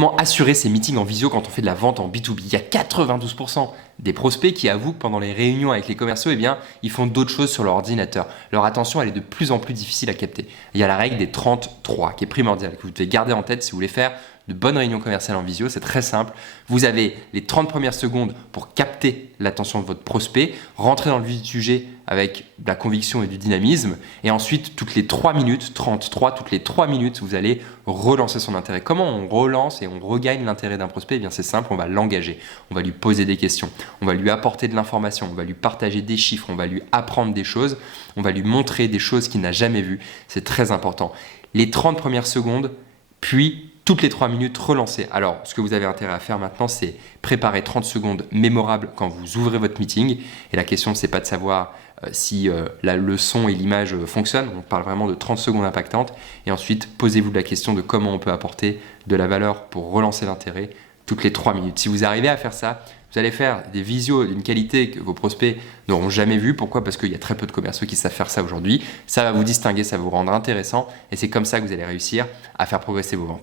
Comment assurer ces meetings en visio quand on fait de la vente en B2B? Il y a 92% des prospects qui avouent que pendant les réunions avec les commerciaux, eh bien, ils font d'autres choses sur leur ordinateur. Leur attention, elle est de plus en plus difficile à capter. Il y a la règle des 30-3 qui est primordiale, que vous devez garder en tête si vous voulez faire de bonnes réunions commerciales en visio. C'est très simple. Vous avez les 30 premières secondes pour capter l'attention de votre prospect, rentrer dans le vif du sujet avec de la conviction et du dynamisme. Et ensuite, toutes les 3 minutes, 33, toutes les 3 minutes, vous allez relancer son intérêt. Comment on relance et on regagne l'intérêt d'un prospect? Eh bien, c'est simple, on va l'engager. On va lui poser des questions. On va lui apporter de l'information. On va lui partager des chiffres. On va lui apprendre des choses. On va lui montrer des choses qu'il n'a jamais vues. C'est très important. Les 30 premières secondes, puis toutes les 3 minutes, relancer. Alors, ce que vous avez intérêt à faire maintenant, c'est préparer 30 secondes mémorables quand vous ouvrez votre meeting. Et la question, c'est pas de savoir si le son et l'image fonctionnent. On parle vraiment de 30 secondes impactantes. Et ensuite, posez-vous la question de comment on peut apporter de la valeur pour relancer l'intérêt toutes les 3 minutes. Si vous arrivez à faire ça, vous allez faire des visios d'une qualité que vos prospects n'auront jamais vue. Pourquoi? Parce qu'il y a très peu de commerciaux qui savent faire ça aujourd'hui. Ça va vous distinguer, ça va vous rendre intéressant. Et c'est comme ça que vous allez réussir à faire progresser vos ventes.